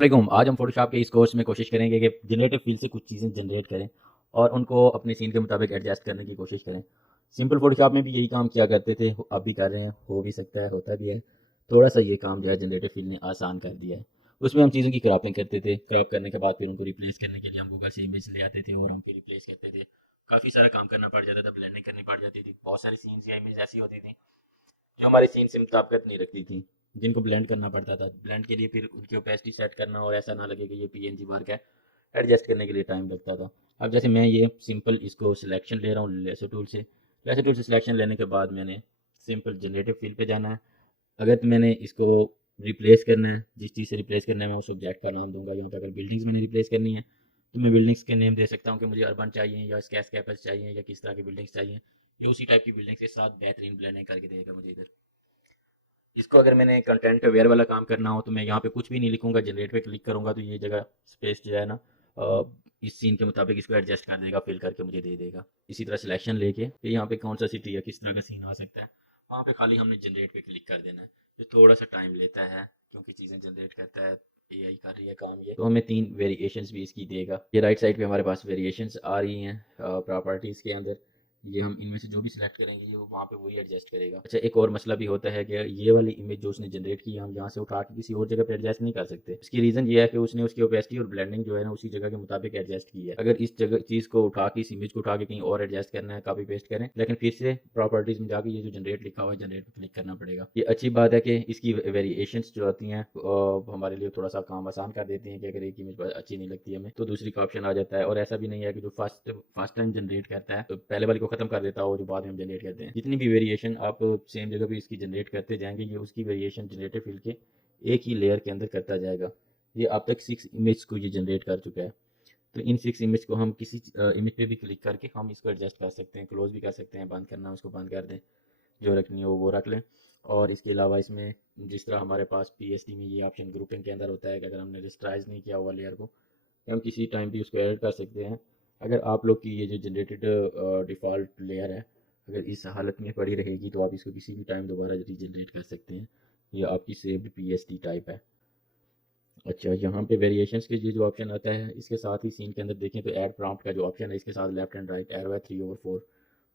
वालेकुम। आज हम फोटोशॉप के इस कोर्स में कोशिश करेंगे कि जनरेटिव फील्ड से कुछ चीज़ें जनरेट करें और उनको अपने सीन के मुताबिक एडजस्ट करने की कोशिश करें। सिंपल फोटोशॉप में भी यही काम किया करते थे, अब भी कर रहे हैं, हो भी सकता है, होता भी है। थोड़ा सा ये काम जो है जनरेटिव फील्ड ने आसान कर दिया है। उसमें हम चीज़ों की क्रॉपिंग करते थे, क्रॉप करने के बाद फिर उनको रिप्लेस करने के लिए हम गूगल से इमेज ले आते थे और हम फिर रिप्लेस करते थे। काफ़ी सारा काम करना पड़ जाता था, ब्लेंडिंग करनी पड़ जाती थी। बहुत सारी सीन्स या इमेज ऐसी होती थी जो हमारे सीन से मुताबिकत नहीं रखती थी, जिनको ब्लेंड करना पड़ता था। ब्लेंड के लिए फिर उनकी ओपेसिटी सेट करना और ऐसा ना लगे कि ये पीएनजी वर्क है, एडजस्ट करने के लिए टाइम लगता था। अब जैसे मैं ये सिंपल इसको सिलेक्शन ले रहा हूँ लेसो टूल से। लेसो टूल से सिलेक्शन लेने के बाद मैंने सिंपल जनरेटिव फील्ड पे जाना है। अगर मैंने इसको रिप्लेस करना है, जिस चीज़ से रिप्लेस करना है मैं उस ऑब्जेक्ट का नाम दूंगा। यहाँ पे अगर बिल्डिंग्स मैंने रिप्लेस करनी है तो मैं बिल्डिंग्स के नेम दे सकता हूँ कि मुझे अर्बन चाहिए या स्कैस कैपल्स चाहिए या किस तरह की बिल्डिंग्स चाहिए। ये उसी टाइप की बिल्डिंग्स के साथ बेहतरीन ब्लेंडिंग करके देगा मुझे इधर। इसको अगर मैंने कंटेंट अवेयर वाला काम करना हो तो मैं यहाँ पे कुछ भी नहीं लिखूंगा, जनरेट पे क्लिक करूंगा तो ये जगह स्पेस जो है ना इस सीन के मुताबिक इसको एडजस्ट कर देगा, फिल करके मुझे दे देगा। इसी तरह सिलेक्शन लेके फिर यहाँ पे कौन सा सिटी या किस तरह का सीन आ सकता है, वहाँ पे खाली हमने जनरेट पे क्लिक कर देना है। जो थोड़ा सा टाइम लेता है क्योंकि चीज़ें जनरेट करता है, एआई कर रही है काम ये, तो हमें 3 वेरिएशंस भी इसकी देगा। ये राइट साइड पे हमारे पास वेरिएशंस आ रही हैं प्रॉपर्टीज़ के अंदर। ये हम इनमें से जो भी सिलेक्ट करेंगे ये वहाँ पे वही एडजस्ट करेगा। अच्छा, एक और मसला भी होता है कि ये वाली इमेज जो उसने जनरेट की है हम यहाँ से उठा के किसी और जगह पे एडजस्ट नहीं कर सकते। इसकी रीज़न ये है कि उसने उसकी ओपेसिटी और ब्लेंडिंग जो है ना उसी जगह के मुताबिक एडजस्ट की है। अगर इस जगह चीज़ को उठा के, इस इमेज को उठा के कहीं और एडजस्ट करना है, कॉपी पेस्ट करें, लेकिन फिर से प्रॉपर्टीज में जाके ये जो जनरेट लिखा हुआ है जनरेट पर क्लिक करना पड़ेगा। ये अच्छी बात है कि इसकी वेरिएशंस जो आती हैं हमारे लिए थोड़ा सा काम आसान कर देती हैं कि अगर एक इमेज अच्छी नहीं लगती हमें तो दूसरी का ऑप्शन आ जाता है। और ऐसा भी नहीं है कि जो फर्स्ट टाइम जनरेट करता है तो पहले वाली को खत्म कर देता हो जो बाद में हम जनरेट करते हैं। जितनी भी वेरिएशन आप सेम जगह पे इसकी जनरेट करते जाएंगे ये उसकी वेरिएशन जनरेटिव फील्ड के एक ही लेयर के अंदर करता जाएगा। ये अब तक 6 इमेज को ये जनरेट कर चुका है। तो इन 6 इमेज को हम किसी इमेज पे भी क्लिक करके हम इसको एडजस्ट कर सकते हैं, क्लोज भी कर सकते हैं, बंद करना है उसको बंद कर दें, जो रखनी हो वो रख लें। और इसके अलावा इसमें जिस तरह हमारे पास पीएसडी में ये ऑप्शन ग्रुपिंग के अंदर होता है कि अगर हमने रजिस्टराइज नहीं किया हुआ लेयर को तो हम किसी टाइम भी उसको एडिट कर सकते हैं। अगर आप लोग की ये जो जनरेटेड डिफ़ॉल्ट लेयर है अगर इस हालत में पड़ी रहेगी तो आप इसको किसी भी टाइम दोबारा रीजनरेट कर सकते हैं। ये आपकी सेव्ड पीएसडी टाइप है। अच्छा, यहाँ पे वेरिएशंस के जो ऑप्शन आता है इसके साथ ही सीन के अंदर देखें तो ऐड प्रॉम्प्ट का जो ऑप्शन है इसके साथ लेफ्ट एंड राइट एरो है 3/4।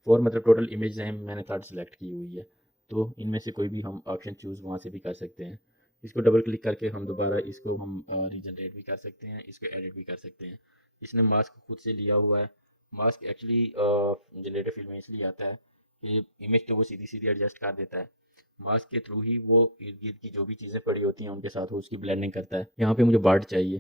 4 मतलब टोटल इमेज है, मैंने थर्ड सेलेक्ट की हुई है तो इनमें से कोई भी हम ऑप्शन चूज़ वहाँ से भी कर सकते हैं। इसको डबल क्लिक करके हम दोबारा इसको हम रीजनरेट भी कर सकते हैं, इसको एडिट भी कर सकते हैं। इसने मास्क खुद से लिया हुआ है। मास्क एक्चुअली जनरेटिव फील्ड में इसलिए आता है कि इमेज तो वो सीधी सीधी एडजस्ट कर देता है, मास्क के थ्रू ही वो इर्द गिर्द की जो भी चीज़ें पड़ी होती हैं उनके साथ वो उसकी ब्लेंडिंग करता है। यहाँ पे मुझे बर्ड चाहिए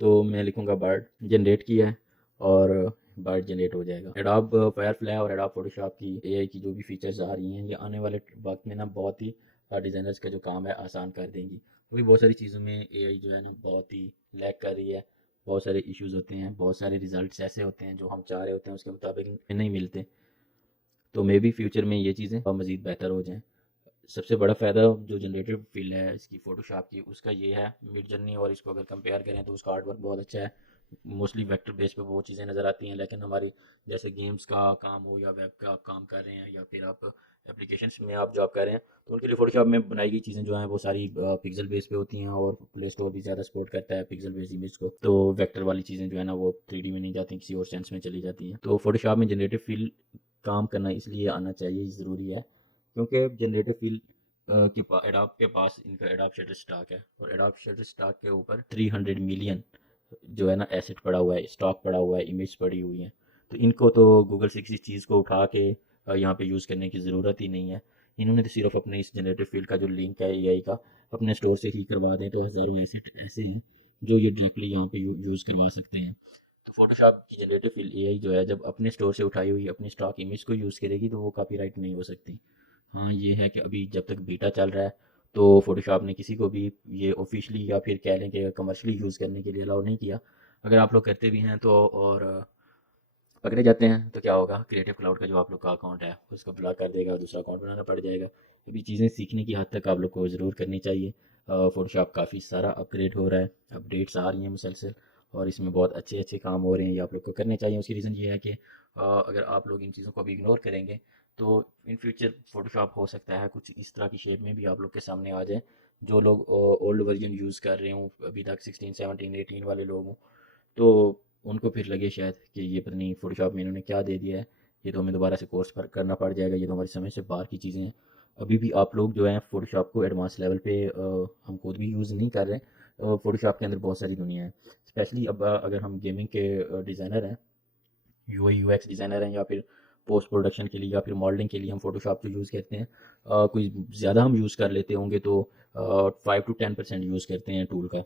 तो मैं लिखूँगा बर्ड, जनरेट किया है और बर्ड जनरेट हो जाएगा। एडोब फायरफ्लाई और एडोब फोटोशॉप की एआई की जो भी फीचर्स आ रही हैं ये आने वाले वक्त में ना बहुत ही डिज़ाइनर्स का जो काम है आसान कर देंगी। अभी बहुत सारी चीज़ों में एआई जो है ना बहुत ही लैग कर रही है, बहुत सारे इश्यूज होते हैं, बहुत सारे रिजल्ट्स ऐसे होते हैं जो हम चाह रहे होते हैं उसके मुताबिक नहीं मिलते। तो मे बी फ्यूचर में ये चीज़ें मज़ीद बेहतर हो जाएँ। सबसे बड़ा फ़ायदा जो जनरेटिव फील्ड है इसकी फ़ोटोशॉप की उसका ये है मिड जर्नी, और इसको अगर कंपेयर करें तो उसका आर्ट वर्क बहुत अच्छा है। मोस्टली वेक्टर बेस पे वो चीज़ें नज़र आती हैं, लेकिन हमारी जैसे गेम्स का काम हो या वेब का आप काम कर रहे हैं या फिर आप एप्लीकेशंस में आप जॉब कर रहे हैं तो उनके लिए फ़ोटोशॉप में बनाई गई चीज़ें जो हैं वो सारी पिक्सल बेस पे होती हैं और प्ले स्टोर भी ज़्यादा सपोर्ट करता है पिक्सल बेस इमेज को। तो वेक्टर वाली चीज़ें जो है ना वो 3D में नहीं जाती, किसी और सेंस में चली जाती हैं। तो फ़ोटोशॉप में जनरेटिव फील्ड काम करना इसलिए आना चाहिए, ज़रूरी है क्योंकि जनरेटिव फील्ड एडोब के पास इनका एडोब शटरस्टॉक है और एडोब शटरस्टॉक के ऊपर 300 मिलियन जो है ना एसेट पड़ा हुआ है, स्टॉक पड़ा हुआ है, इमेज पड़ी हुई है। तो इनको तो गूगल से किसी चीज़ को उठा के यहाँ पे यूज़ करने की ज़रूरत ही नहीं है। इन्होंने तो सिर्फ अपने इस जनरेटिव फील्ड का जो लिंक है एआई का अपने स्टोर से ही करवा दें तो हज़ारों एसेट ऐसे हैं जो ये डायरेक्टली यहाँ पे यूज़ करवा सकते हैं। तो फोटोशॉप की जनरेटिव फील्ड एआई जो है जब अपने स्टोर से उठाई हुई अपनी स्टॉक इमेज को यूज़ करेगी तो वो कॉपीराइट नहीं हो सकती। हाँ, ये है कि अभी जब तक बीटा चल रहा है तो फ़ोटोशॉप ने किसी को भी ये ऑफिशियली या फिर कह लें कि कमर्शियली यूज़ करने के लिए अलाउ नहीं किया। अगर आप लोग करते भी हैं तो और पकड़े जाते हैं तो क्या होगा, क्रिएटिव क्लाउड का जो आप लोग का अकाउंट है उसको ब्लॉक कर देगा, दूसरा अकाउंट बनाना पड़ जाएगा। ये भी चीज़ें सीखने की हद तक आप लोग को ज़रूर करनी चाहिए। फ़ोटोशॉप काफ़ी सारा अपग्रेड हो रहा है, अपडेट्स आ रही हैं मुसलसल और इसमें बहुत अच्छे अच्छे काम हो रहे हैं, ये आप लोग को करने चाहिए। उसकी रीज़न ये है कि अगर आप लोग इन चीज़ों को भी इग्नोर करेंगे तो इन फ्यूचर फ़ोटोशॉप हो सकता है कुछ इस तरह की शेप में भी आप लोग के सामने आ जाए जो लोग ओल्ड वर्जन यूज़ कर रहे हों अभी तक 16 17 18 वाले लोग हों, तो उनको फिर लगे शायद कि ये पता नहीं फ़ोटोशॉप में इन्होंने क्या दे दिया है, ये तो हमें दोबारा से कोर्स पर करना पड़ जाएगा, ये तो हमारी समझ से बाहर की चीज़ें हैं। अभी भी आप लोग जो हैं फ़ोटोशॉप को एडवांस लेवल पे हम खुद भी यूज़ नहीं कर रहे हैं। फ़ोटोशॉप के अंदर बहुत सारी दुनिया है, स्पेशली अब अगर हम गेमिंग के डिज़ाइनर हैं, यूआई यूएक्स डिज़ाइनर हैं, या फिर पोस्ट प्रोडक्शन के लिए या फिर मॉडलिंग के लिए हम फ़ोटोशॉप जो यूज़ करते हैं, कोई ज़्यादा हम यूज़ कर लेते होंगे तो 5 to 10% यूज़ करते हैं टूल का।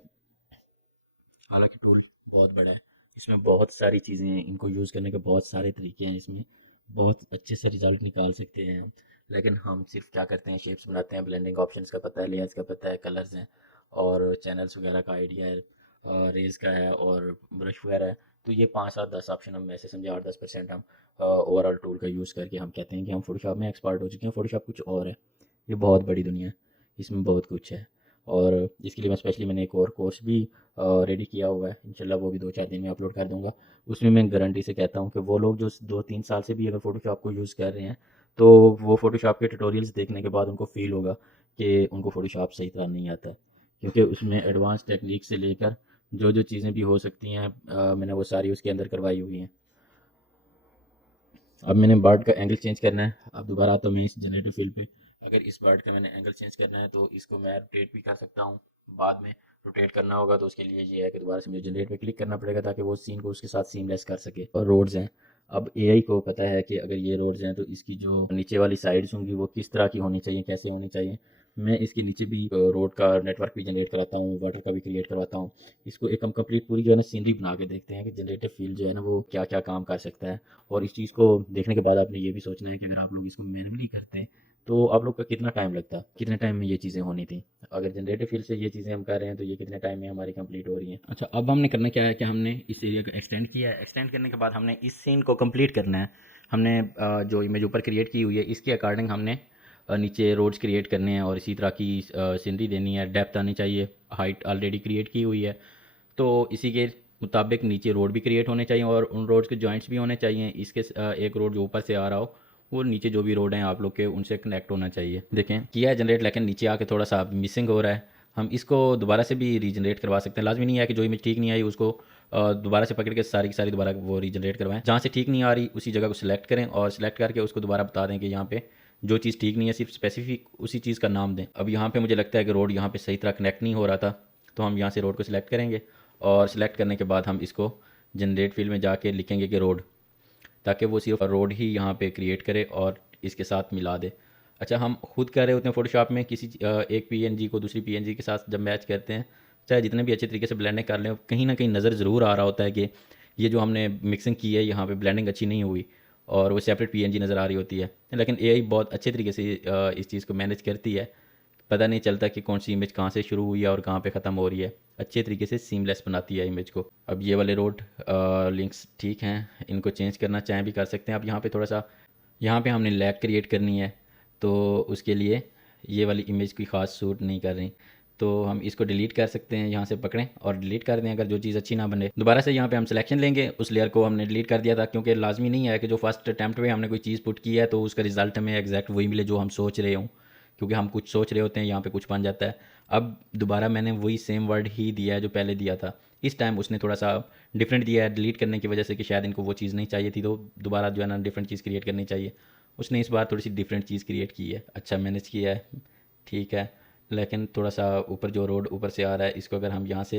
हालांकि टूल बहुत बड़ा है, इसमें बहुत सारी चीज़ें हैं, इनको यूज़ करने के बहुत सारे तरीके हैं, इसमें बहुत अच्छे से रिजल्ट निकाल सकते हैं हम। लेकिन हम सिर्फ क्या करते हैं, शेप्स बनाते हैं, ब्लेंडिंग ऑप्शंस का पता है, लेयर्स का पता है, कलर्स हैं और चैनल्स वगैरह का आइडिया है, रेज का है और ब्रश वगैरह है। तो ये 5 7 10 ऑप्शन हम ऐसे समझे, 8 10% हम ओवरऑल टूल का यूज़ करके हम कहते हैं कि हम फोटोशॉप में एक्सपर्ट हो चुके हैं। फोटोशॉप कुछ और है, ये बहुत बड़ी दुनिया है, इसमें बहुत कुछ है। और इसके लिए मैं स्पेशली मैंने एक और कोर्स भी रेडी किया हुआ है, इंशाल्लाह वो भी 2 4 दिन में अपलोड कर दूंगा। उसमें मैं गारंटी से कहता हूँ कि वो लोग जो 2 3 साल से भी अगर फ़ोटोशॉप को यूज़ कर रहे हैं, तो वो फ़ोटोशॉप के ट्यूटोरियल्स देखने के बाद उनको फ़ील होगा कि उनको फ़ोटोशॉप सही तरह नहीं आता है, क्योंकि उसमें एडवांस टेक्निक से लेकर जो जो चीज़ें भी हो सकती हैं, मैंने वो सारी उसके अंदर करवाई हुई हैं। अब मैंने बर्ड का एंगल चेंज करना है, अब दोबारा आता हूँ मैं इस जनरेटिव फील्ड पे। अगर इस बर्ड का मैंने एंगल चेंज करना है तो इसको मैं रोटेट भी कर सकता हूँ, बाद में रोटेट करना होगा तो उसके लिए ये है कि दोबारा से मुझे जनरेट पे क्लिक करना पड़ेगा ताकि वो सीन को उसके साथ सीमलेस कर सके। और रोड्स हैं, अब एआई को पता है कि अगर ये रोड्स हैं तो इसकी जो नीचे वाली साइड्स होंगी वो किस तरह की होनी चाहिए, कैसे होनी चाहिए। मैं इसके नीचे भी रोड का नेटवर्क भी जनरेट कराता हूँ, वाटर का भी क्रिएट करवाता हूँ। इसको एक हम कंप्लीट पूरी जो है ना सीनरी बना के देखते हैं कि जनरेटिव फील्ड जो है ना वो क्या क्या काम कर सकता है। और इस चीज़ को देखने के बाद आपने ये भी सोचना है कि अगर आप लोग इसको मैनुअली करते हैं तो आप लोग का कितना टाइम लगता, कितने टाइम में ये चीज़ें होनी थी। अगर जनरेटिव फील्ड से ये चीज़ें हम कर रहे हैं तो ये कितने टाइम में हमारी कंप्लीट हो रही हैं। अच्छा, अब हमने करना क्या है कि हमने इस एरिया को एक्सटेंड किया है, एक्सटेंड करने के बाद हमने इस सीन को कंप्लीट करना है। हमने जो इमेज ऊपर क्रिएट की हुई है इसके अकॉर्डिंग हमने नीचे रोड्स क्रिएट करने हैं और इसी तरह की सीनरी देनी है, डेप्थ आनी चाहिए, हाइट ऑलरेडी क्रिएट की हुई है तो इसी के मुताबिक नीचे रोड भी क्रिएट होने चाहिए और उन रोड्स के जॉइंट्स भी होने चाहिए। इसके एक रोड जो ऊपर से आ रहा हो वो नीचे जो भी रोड हैं आप लोग के उनसे कनेक्ट होना चाहिए। देखें किया है जनरेट, लेकिन नीचे आके थोड़ा सा मिसिंग हो रहा है। हम इसको दोबारा से भी रीजनरेट करवा सकते हैं, लाजमी नहीं है कि जो इमेज ठीक नहीं आई उसको दोबारा से पकड़ के सारी की सारी दोबारा वो रीजनरेट करवाएं। जहाँ से ठीक नहीं आ रही उसी जगह को सिलेक्ट करें और सिलेक्ट करके उसको दोबारा बता दें कि यहाँ पे जो चीज़ ठीक नहीं है सिर्फ स्पेसिफिक उसी चीज़ का नाम दें। अब यहाँ पे मुझे लगता है कि रोड यहाँ पे सही तरह कनेक्ट नहीं हो रहा था, तो हम यहाँ से रोड को सिलेक्ट करेंगे और सिलेक्ट करने के बाद हम इसको जनरेट फील्ड में जाके लिखेंगे कि रोड, ताकि वो सिर्फ रोड ही यहाँ पे क्रिएट करे और इसके साथ मिला दे। अच्छा, हम खुद कर रहे होते हैं फ़ोटोशॉप में किसी एक पीएनजी को दूसरी पीएनजी के साथ जब मैच करते हैं, चाहे जितने भी अच्छे तरीके से ब्लेंडिंग कर लें, कहीं ना कहीं नज़र ज़रूर आ रहा होता है कि ये जो हमने मिक्सिंग की है यहाँ पे ब्लेंडिंग अच्छी नहीं हुई और वो सेपरेट पीएनजी नज़र आ रही होती है। लेकिन एआई बहुत अच्छे तरीके से इस चीज़ को मैनेज करती है, पता नहीं चलता कि कौन सी इमेज कहाँ से शुरू हुई है और कहाँ पे ख़त्म हो रही है, अच्छे तरीके से सीमलेस बनाती है इमेज को। अब ये वाले रोड लिंक्स ठीक हैं, इनको चेंज करना चाहें भी कर सकते हैं। अब यहाँ पे थोड़ा सा यहाँ पे हमने लैग क्रिएट करनी है तो उसके लिए ये वाली इमेज कोई ख़ास सूट नहीं कर रही, तो हम इसको डिलीट कर सकते हैं, यहाँ से पकड़ें और डिलीट कर दें। अगर जो चीज़ अच्छी ना बने दोबारा से यहाँ पे हम सिलेक्शन लेंगे, उस लेयर को हमने डिलीट कर दिया था क्योंकि लाजमी नहीं है कि जो फर्स्ट अटैम्प्ट में हमने कोई चीज़ पुट की है तो उसका रिजल्ट हमें एग्जैक्ट वही मिले जो हम सोच रहे हों, क्योंकि हम कुछ सोच रहे होते हैं यहाँ पे कुछ बन जाता है। अब दोबारा मैंने वही सेम वर्ड ही दिया है जो पहले दिया था, इस टाइम उसने थोड़ा सा डिफरेंट दिया है डिलीट करने की वजह से कि शायद इनको वो चीज़ नहीं चाहिए थी, तो दोबारा जो है ना डिफरेंट चीज़ क्रिएट करनी चाहिए। उसने इस बार थोड़ी सी डिफरेंट चीज़ क्रिएट की है, अच्छा मैनेज किया है, ठीक है। लेकिन थोड़ा सा ऊपर जो रोड ऊपर से आ रहा है इसको अगर हम यहाँ से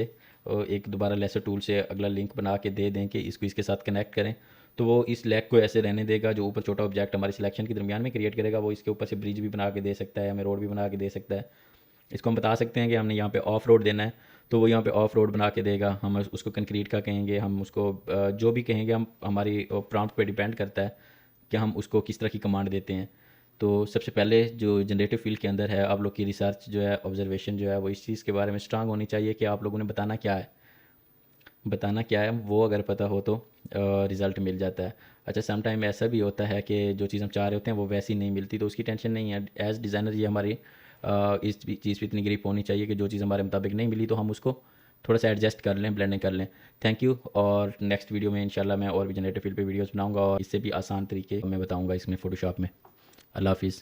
एक दोबारा लेसर टूल से अगला लिंक बना के दे दें कि इसको इसके साथ कनेक्ट करें, तो वो इस लैग को ऐसे रहने देगा। जो ऊपर छोटा ऑब्जेक्ट हमारी सिलेक्शन के दरमियान में क्रिएट करेगा वो इसके ऊपर से ब्रिज भी बना के दे सकता है, हमें रोड भी बना के दे सकता है। इसको हम बता सकते हैं कि हमने यहाँ पे ऑफ रोड देना है तो वो यहाँ पे ऑफ रोड बना के देगा। हम उसको कंक्रीट का कहेंगे, हम उसको जो भी कहेंगे, हम हमारी प्रॉम्प्ट पे डिपेंड करता है कि हम उसको किस तरह की कमांड देते हैं। तो सबसे पहले जो जनरेटिव फील्ड के अंदर है आप लोग की रिसर्च जो है, ऑब्जर्वेशन जो है वो इस चीज़ के बारे में स्ट्रांग होनी चाहिए कि आप लोगों ने बताना क्या है, बताना क्या है वो अगर पता हो तो रिज़ल्ट मिल जाता है। अच्छा, सम टाइम ऐसा भी होता है कि जो चीज़ हम चाह रहे होते हैं वो वैसी नहीं मिलती, तो उसकी टेंशन नहीं है। एज़ डिज़ाइनर ये हमारी इस चीज़ पे इतनी ग्रिप होनी चाहिए कि जो चीज़ हमारे मुताबिक नहीं मिली तो हम उसको थोड़ा सा एडजस्ट कर लें, ब्लेंडिंग कर लें। थैंक यू, और नेक्स्ट वीडियो में इंशाल्लाह मैं और भी जनरेटिव फील्ड पे वीडियोस बनाऊंगा और इससे भी आसान तरीके मैं बताऊंगा इसमें फ़ोटोशॉप में। अल्लाह हाफिज़।